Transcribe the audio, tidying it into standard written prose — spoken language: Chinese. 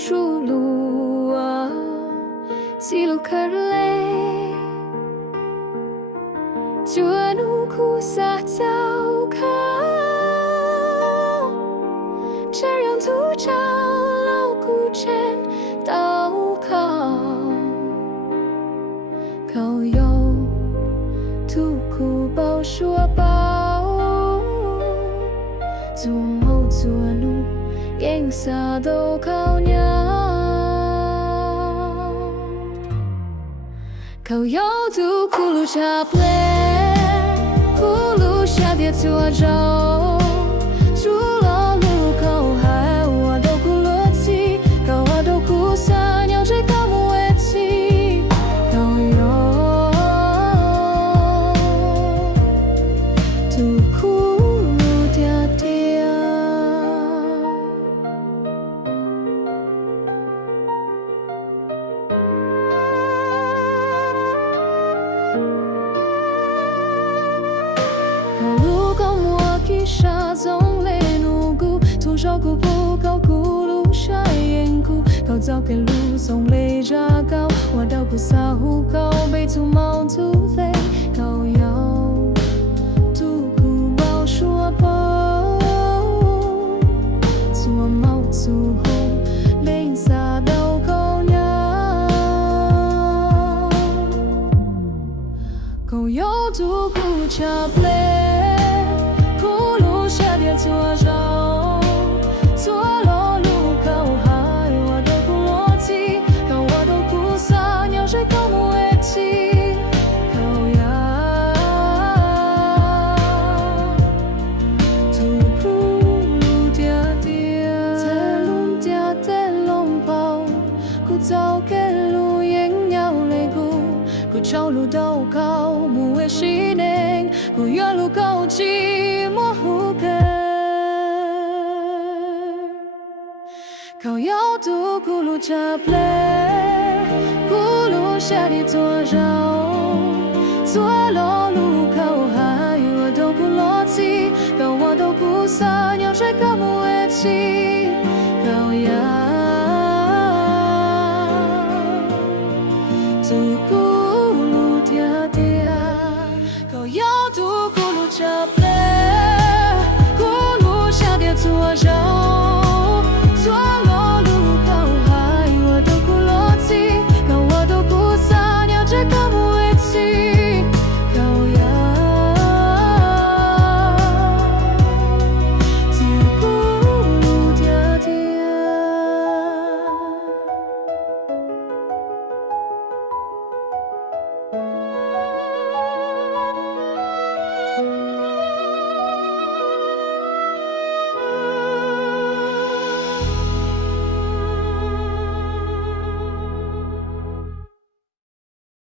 树路啊，记录可累，就按努苦撒娇靠，这样土着老古镇刀靠，靠有土苦包说包，做某做努。cảnh xa đâu khao nhau khao yêu tu kulu cha ple kulu cha dia tua trâu chú lo lu khao hai hoa đâu kulu chi khao hoa đâu ku xa nhau trái cao mu e chi khao yêu tu kulu dia dia沙总雷努古，从小古不高古路下眼古，高早给路从雷扎高，我到不撒胡高，被土毛土飞，高腰土古包说包，做毛土后，雷撒到高鸟，高腰土古茶杯。做着做了路口海，我都不落地，可我都不撒尿水高木为起，高呀，土不路嗲嗲，在路嗲在龙包，古早给路烟鸟雷古，古朝路都靠木为西宁，古远路高寂寞胡根。靠腰土咕噜茶杯，咕噜下地做肉，做了路口海，我都不落地，可我都不撒。